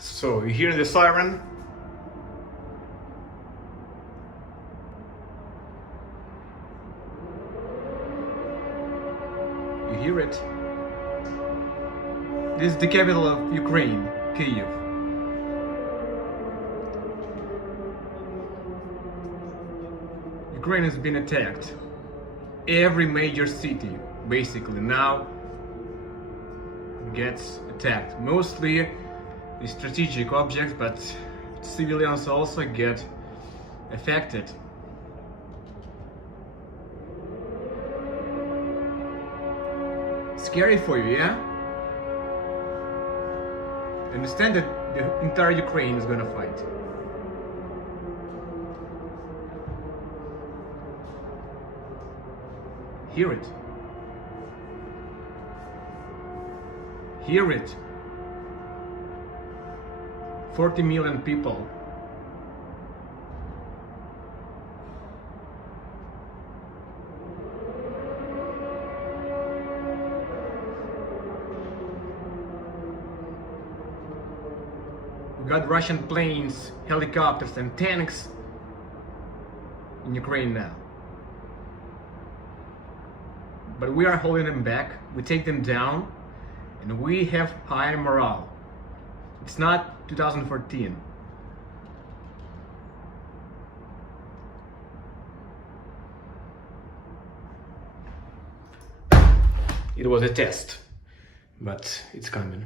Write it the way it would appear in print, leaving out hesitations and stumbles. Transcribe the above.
So you hear the siren? You hear it? This is the capital of Ukraine, Kyiv. Ukraine has been attacked. Every major city, basically, now gets attacked. Mostly the strategic objects, but civilians also get affected. Scary for you, yeah? Understand that the entire Ukraine is gonna fight. Hear it. Hear it. 40 million people. We got Russian planes, helicopters and tanks in Ukraine now. But we are holding them back, we take them down, and we have high morale. It's not 2014. It was a test, but it's coming.